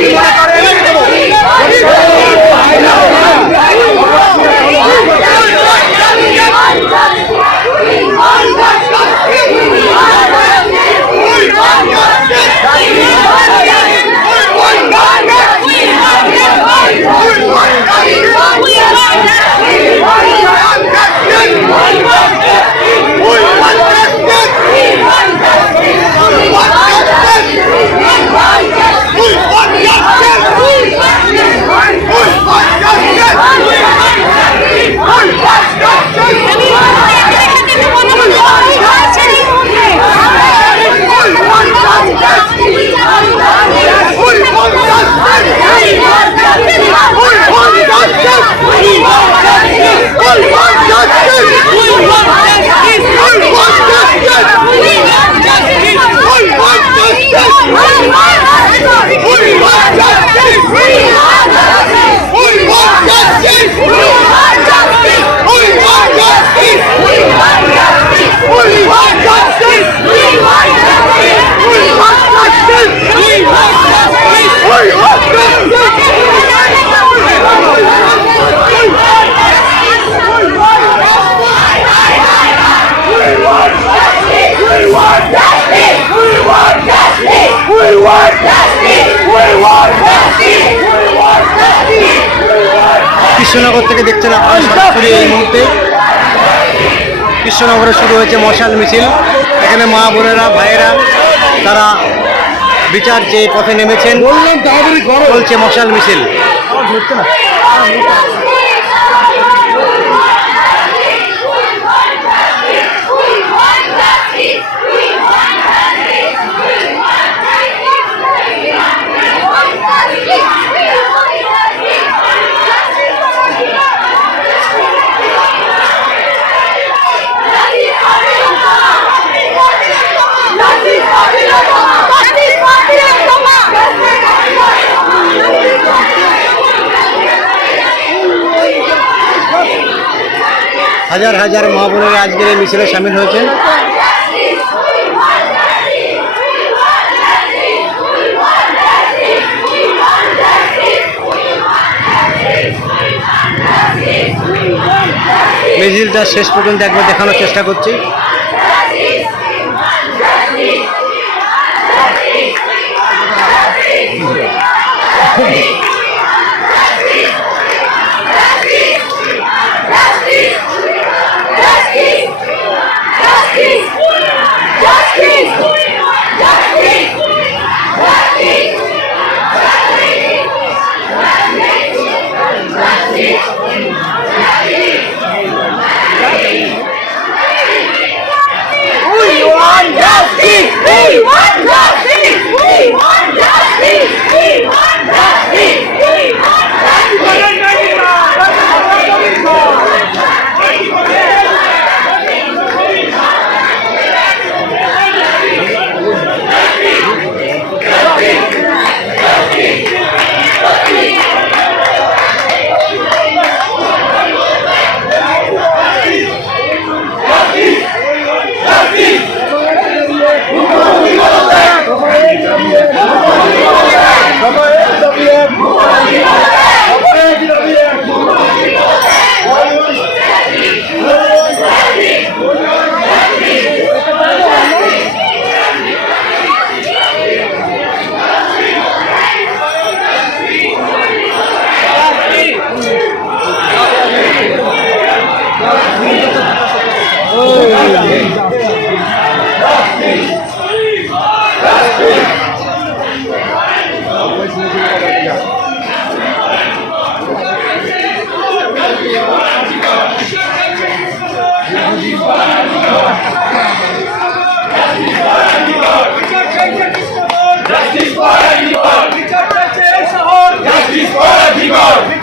যদি মনে করেন কৃষ্ণনগর থেকে দেখছেন আপনারা সরাসরি এই মুহূর্তে। কৃষ্ণনগরে শুরু হয়েছে মশাল মিছিল। এখানে মা বোনেরা ভাইয়েরা তারা বিচার যে পথে নেমেছেন চলছে মশাল মিছিল। হাজার হাজার মা বোনেরা আজকের এই মিছিলে সামিল হয়েছেন। মিছিলটা শেষ পর্যন্ত একবার দেখানোর চেষ্টা করছি। We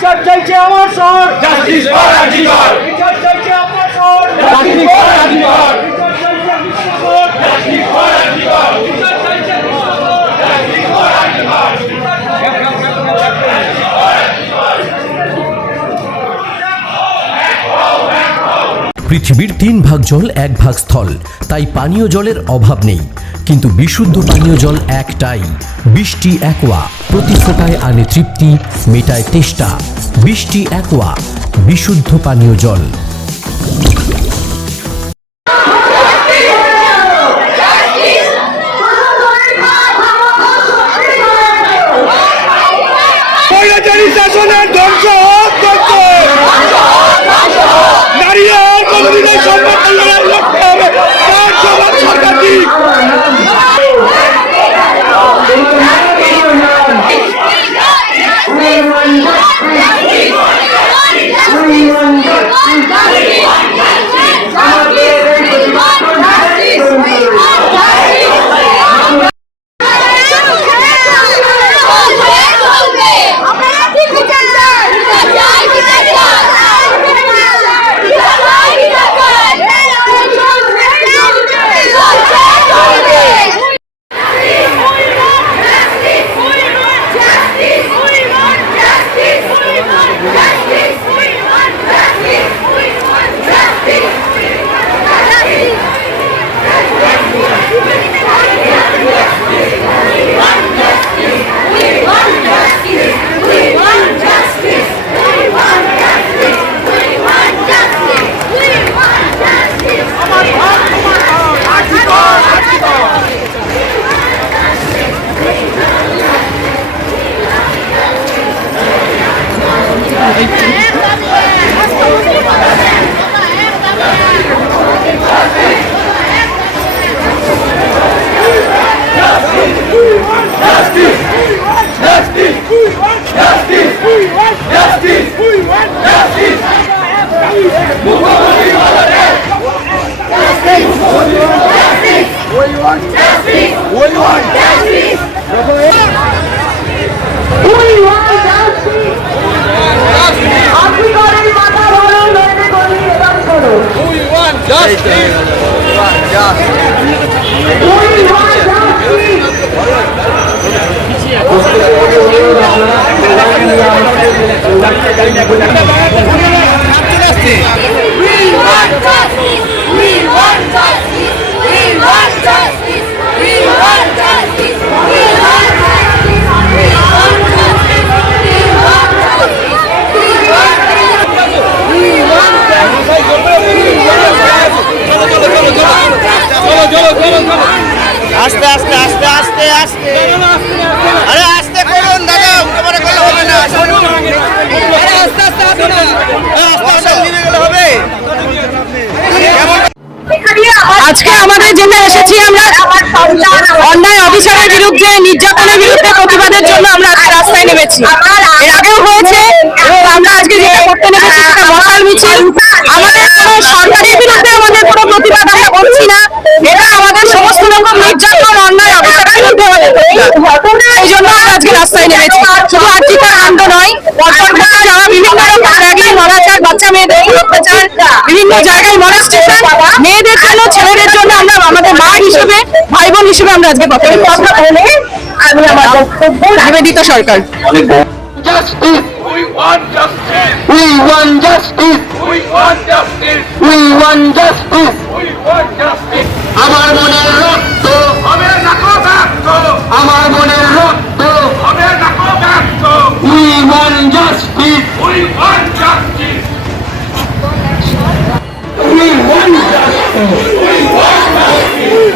বিচার চাইছে আমার শহর জাস্টিস ফর আজিগর পৃথিবীর তিন ভাগ জল এক ভাগ স্থল। তাই পানীয় জলের অভাব নেই। কিন্তু বিশুদ্ধ পানীয় জল একটাই। বৃষ্টি একোয়া। প্রতি ফোটায় আনে তৃপ্তি, মেটায় তেষ্টা। বৃষ্টি একোয়া। বিশুদ্ধ পানীয় জল। শাসনের ধ্বংস হোক, ধ্বংস নারী অন্যদিনের সরকার কল্যাণের লক্ষ্যে হবে তার জবাব সরকার দিক One country, one country, one country, one country. আস্তে আস্তে আস্তে আস্তে আস্তে। আরে আস্তে করুন দাদা উঠে পড়ে করলে হবে না। আস্তে আস্তে আস্তে ধীরে গেলে হবে। আজকে আমাদের জন্য এসেছি আমরা অন্যায় অফিসারের বিরুদ্ধে নির্যাতনের বিরুদ্ধে প্রতিবাদের জন্য আমরা আজকে রাস্তায় নেমেছি। এর আগেও হয়েছে এবং আমরা আজকে যেটা করতে নেমেছি সেটা মশাল মিছিল। আমাদের কোনো সরকারের বিরুদ্ধে আমাদের কোনো প্রতিবাদ আমরা করছি না। এটা আমাদের সমস্ত রকম নির্যাতন অন্যায় অফিসারের বিরুদ্ধে আমাদের প্রতিবাদ এই জন্য আমরা আজকে রাস্তায় নেমেছি শুধু আর্থিকার কাণ্ড নয় পরপর ঘটে যাওয়া বিভিন্ন রকম র্যাগিং অনাচার বাচ্চা মেয়েদের উপর অত্যাচার বিভিন্ন জায়গায় মনেস্টেশন মেয়েদের জন্য ছেলেদের জন্য আমরা আমাদের মা হিসেবে ভাই বোন হিসেবে আমরা আজকে কথা কথা বলে আমি আমার বক্তব্য নিবেদিত সরকার Justice! We want justice! We want justice. We want justice! We want justice. We want justice! আমার মনের রক্ত হবে ব্যক্ত! আমার মনের রক্ত হবে ব্যক্ত! We want justice. We want justice! Uivanza!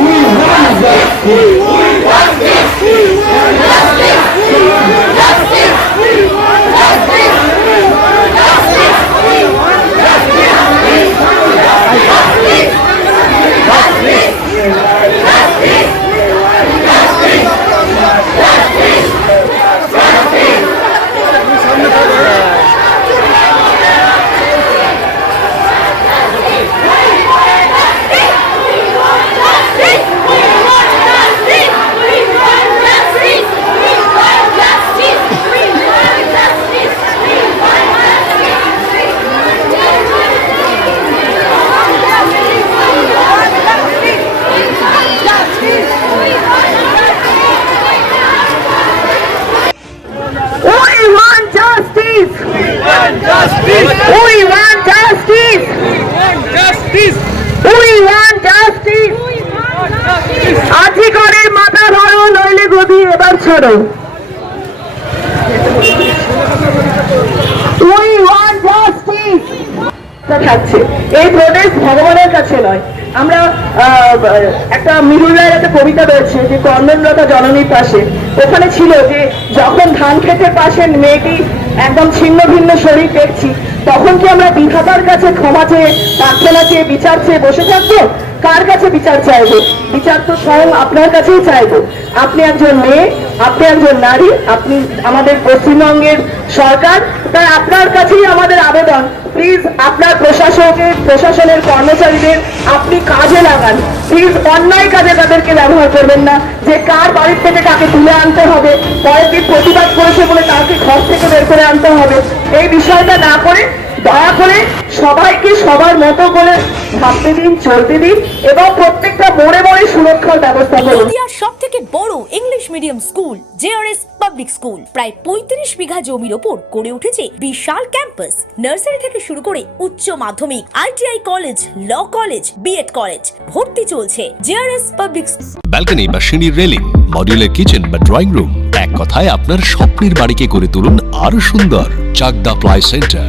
Uivanza! Uivanza! এই প্রদেশ ভগবানের কাছে নয়। আমরা একটা মিরুল রায়ের একটা কবিতা রয়েছে যে কন্দনলতা জননীর পাশে। ওখানে ছিল যে, যখন ধান ক্ষেতের পাশে মেয়েটি একদম ছিন্ন ভিন্ন শরীর দেখছি তখন কি আমরা বিধাতার কাছে ক্ষমা চেয়ে, প্রার্থনা চেয়ে, বিচার চেয়ে বসে থাকব? কার কাছে বিচার চাইব? বিচার তো স্বয়ং আপনার কাছেই চাইব। আপনি একজন মেয়ে, আপনি একজন নারী, আপনি আমাদের পশ্চিমবঙ্গের সরকার, তাই আপনার কাছেই আমাদের আবেদন। প্লিজ আপনার প্রশাসকের প্রশাসনের কর্মচারীদের আপনি কাজে লাগান। প্লিজ অন্যায় কাজে তাদেরকে ব্যবহার করবেন না। যে কার বাড়ির থেকে তাকে তুলে আনতে হবে পরের প্রতিবাদ করেছে বলে তাকে ঘর থেকে বের করে আনতে হবে। এই বিষয়টা না করে, দয়া করে সবাইকে সবার মতো করে ভাবতে দিন চলতে দিন এবং প্রত্যেকটা মোড়ে মোড়ে সুরক্ষার ব্যবস্থা করুন। নদিয়ার সব থেকে বড় English medium school JRS public school প্রায় পঁয়ত্রিশ বিঘা জমির ওপর গড়ে উঠেছে বিশাল ক্যাম্পাস নার্সারি থেকে শুরু করে উচ্চ মাধ্যমিক ITI college law college B Ed college ভর্তি চলছে জেআরএস পাবলিক ব্যালকনি বা সিঁড়ির রেলিং মডিউলার কিচেন বা ড্রয়িং রুম এক কথায় আপনার স্বপ্নের বাড়িকে করে তুলুন আরও সুন্দর। Chakdah ply centre